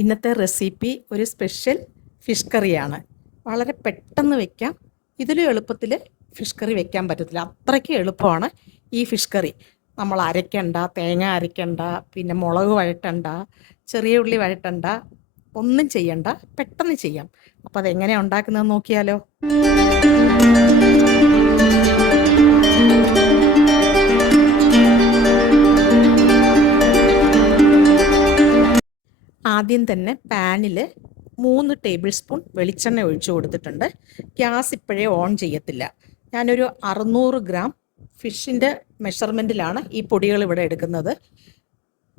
ഇന്നത്തെ റെസിപ്പി ഒരു special fish കറിയാണ്. വളരെ പെട്ടെന്ന് വെക്കാം. ഇതിലും എളുപ്പത്തിൽ ഫിഷ് കറി വെക്കാൻ പറ്റത്തില്ല, അത്രയ്ക്ക് എളുപ്പമാണ് ഈ ഫിഷ് കറി. നമ്മൾ അരയ്ക്കണ്ട, തേങ്ങ അരയ്ക്കണ്ട, പിന്നെ മുളക് വഴറ്റണ്ട, ചെറിയ ഉള്ളി വഴറ്റണ്ട, ഒന്നും ചെയ്യണ്ട, പെട്ടെന്ന് ചെയ്യാം. അപ്പോൾ അതെങ്ങനെയാണ് ഉണ്ടാക്കുന്നതെന്ന് നോക്കിയാലോ. ആദ്യം തന്നെ പാനിൽ 3 ടേബിൾ സ്പൂൺ വെളിച്ചെണ്ണ ഒഴിച്ചു കൊടുത്തിട്ടുണ്ട്. ഗ്യാസ് ഇപ്പോഴേ ഓൺ ചെയ്യത്തില്ല. ഞാനൊരു 600 ഗ്രാം ഫിഷിൻ്റെ മെഷർമെൻറ്റിലാണ് ഈ പൊടികൾ ഇവിടെ എടുക്കുന്നത്.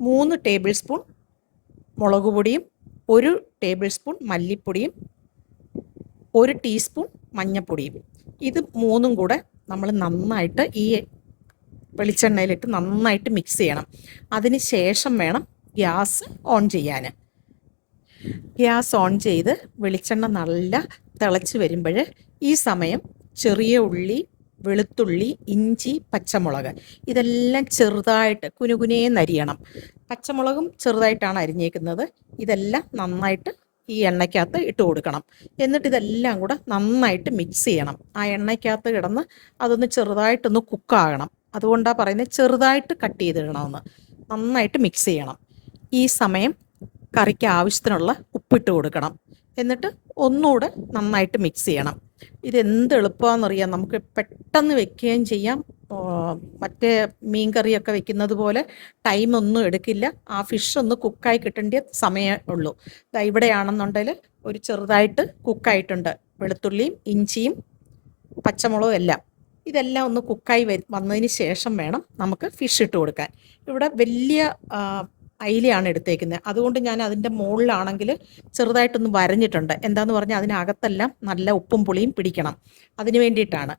3 ടേബിൾ സ്പൂൺ മുളക് പൊടിയും 1 ടേബിൾ സ്പൂൺ മല്ലിപ്പൊടിയും 1 ടീസ്പൂൺ മഞ്ഞൾപ്പൊടിയും. ഇത് മൂന്നും കൂടെ നമ്മൾ നന്നായിട്ട് ഈ വെളിച്ചെണ്ണയിലിട്ട് നന്നായിട്ട് മിക്സ് ചെയ്യണം. അതിന് ശേഷം വേണം ഗ്യാസ് ഓൺ ചെയ്യാൻ. ഗ്യാസ് ഓൺ ചെയ്ത് വെളിച്ചെണ്ണ നല്ല തിളച്ച് വരുമ്പോൾ ഈ സമയം ചെറിയ ഉള്ളി, വെളുത്തുള്ളി, ഇഞ്ചി, പച്ചമുളക് ഇതെല്ലാം ചെറുതായിട്ട് കുനുകുനേന്ന് അരിയണം. പച്ചമുളകും ചെറുതായിട്ടാണ് അരിഞ്ഞേക്കുന്നത്. ഇതെല്ലാം നന്നായിട്ട് ഈ എണ്ണയ്ക്കകത്ത് ഇട്ട് കൊടുക്കണം. എന്നിട്ട് ഇതെല്ലാം കൂടെ നന്നായിട്ട് മിക്സ് ചെയ്യണം. ആ എണ്ണയ്ക്കകത്ത് കിടന്ന് അതൊന്ന് ചെറുതായിട്ടൊന്ന് കുക്കാകണം. അതുകൊണ്ടാണ് പറയുന്നത് ചെറുതായിട്ട് കട്ട് ചെയ്തിടണമെന്ന്. നന്നായിട്ട് മിക്സ് ചെയ്യണം. ഈ സമയം കറിക്ക് ആവശ്യത്തിനുള്ള ഉപ്പിട്ട് കൊടുക്കണം. എന്നിട്ട് ഒന്നുകൂടെ നന്നായിട്ട് മിക്സ് ചെയ്യണം. ഇതെന്ത് എളുപ്പമാണെന്നറിയാം. നമുക്ക് പെട്ടെന്ന് വെക്കുകയും ചെയ്യാം. മറ്റേ മീൻ കറിയൊക്കെ വെക്കുന്നത് പോലെ ടൈമൊന്നും എടുക്കില്ല. ആ ഫിഷ് ഒന്ന് കുക്കായി കിട്ടേണ്ട സമയമേ ഉള്ളൂ. ഇവിടെയാണെന്നുണ്ടെങ്കിൽ ഒരു ചെറുതായിട്ട് കുക്കായിട്ടുണ്ട്. വെളുത്തുള്ളിയും ഇഞ്ചിയും പച്ചമുളകും എല്ലാം ഇതെല്ലാം ഒന്ന് കുക്കായി വന്നതിന് ശേഷം വേണം നമുക്ക് ഫിഷ് ഇട്ട് കൊടുക്കാൻ. ഇവിടെ വലിയ അയിലയാണ് എടുത്തേക്കുന്നത്. അതുകൊണ്ട് ഞാൻ അതിൻ്റെ മുകളിലാണെങ്കിൽ ചെറുതായിട്ടൊന്ന് വരഞ്ഞിട്ടുണ്ട്. എന്താന്ന് പറഞ്ഞാൽ അതിനകത്തെല്ലാം നല്ല ഉപ്പും പുളിയും പിടിക്കണം. അതിന് വേണ്ടിയിട്ടാണ്.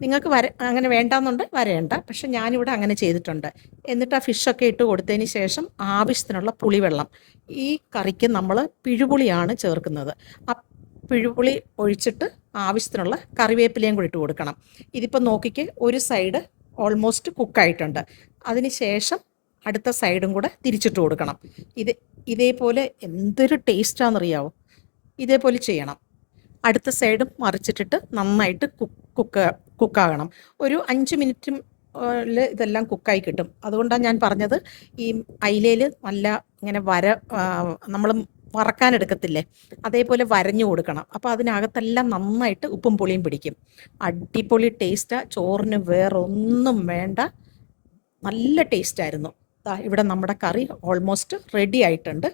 നിങ്ങൾക്ക് അങ്ങനെ വേണ്ടാന്നുണ്ട് വരയണ്ട. പക്ഷെ ഞാനിവിടെ അങ്ങനെ ചെയ്തിട്ടുണ്ട്. എന്നിട്ട് ആ ഫിഷൊക്കെ ഇട്ട് കൊടുത്തതിന് ശേഷം ആവശ്യത്തിനുള്ള പുളിവെള്ളം. ഈ കറിക്ക് നമ്മൾ പിഴുപുളിയാണ് ചേർക്കുന്നത്. ആ പിഴുപുളി ഒഴിച്ചിട്ട് ആവശ്യത്തിനുള്ള കറിവേപ്പിലയും കൂടി ഇട്ട് കൊടുക്കണം. ഇതിപ്പോൾ നോക്കിക്ക് ഒരു സൈഡ് ഓൾമോസ്റ്റ് കുക്കായിട്ടുണ്ട്. അതിന് ശേഷം അടുത്ത സൈഡും കൂടെ തിരിച്ചിട്ട് കൊടുക്കണം. ഇതേപോലെ എന്തൊരു ടേസ്റ്റാണെന്നറിയാവോ. ഇതേപോലെ ചെയ്യണം. അടുത്ത സൈഡും മറിച്ചിട്ടിട്ട് നന്നായിട്ട് കുക്കാകണം. ഒരു 5 മിനിറ്റും ഇതെല്ലാം കുക്കായി കിട്ടും. അതുകൊണ്ടാണ് ഞാൻ പറഞ്ഞത് ഈ അയിലയിൽ നല്ല ഇങ്ങനെ നമ്മൾ വറക്കാനെടുക്കത്തില്ലേ, അതേപോലെ വരഞ്ഞു കൊടുക്കണം. അപ്പോൾ അതിനകത്തെല്ലാം നന്നായിട്ട് ഉപ്പും പുളിയും പിടിക്കും. അടിപൊളി ടേസ്റ്റാണ്. ചോറിന് വേറൊന്നും വേണ്ട. നല്ല ടേസ്റ്റായിരുന്നു. ഇവിടെ നമ്മുടെ കറി ഓൾമോസ്റ്റ് റെഡി ആയിട്ടുണ്ട്.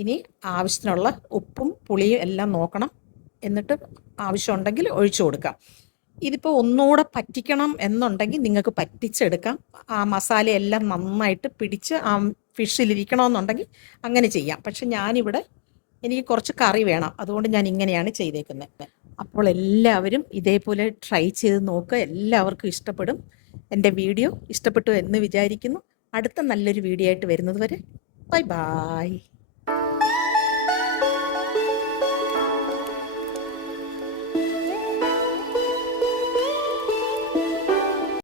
ഇനി ആവശ്യത്തിനുള്ള ഉപ്പും പുളിയും എല്ലാം നോക്കണം. എന്നിട്ട് ആവശ്യമുണ്ടെങ്കിൽ ഒഴിച്ചു കൊടുക്കാം. ഇതിപ്പോൾ ഒന്നുകൂടെ പറ്റിക്കണം എന്നുണ്ടെങ്കിൽ നിങ്ങൾക്ക് പറ്റിച്ചെടുക്കാം. ആ മസാലയെല്ലാം നന്നായിട്ട് പിടിച്ച് ആ ഫിഷിലിരിക്കണമെന്നുണ്ടെങ്കിൽ അങ്ങനെ ചെയ്യാം. പക്ഷെ ഞാനിവിടെ എനിക്ക് കുറച്ച് കറി വേണം, അതുകൊണ്ട് ഞാൻ ഇങ്ങനെയാണ് ചെയ്തേക്കുന്നത്. അപ്പോൾ എല്ലാവരും ഇതേപോലെ ട്രൈ ചെയ്ത് നോക്കുക. എല്ലാവർക്കും ഇഷ്ടപ്പെടും. എൻ്റെ വീഡിയോ ഇഷ്ടപ്പെട്ടു എന്ന് വിചാരിക്കുന്നു. അടുത്ത നല്ലൊരു വീഡിയോ ആയിട്ട് വരുന്നത് വരെ ബൈ ബൈ.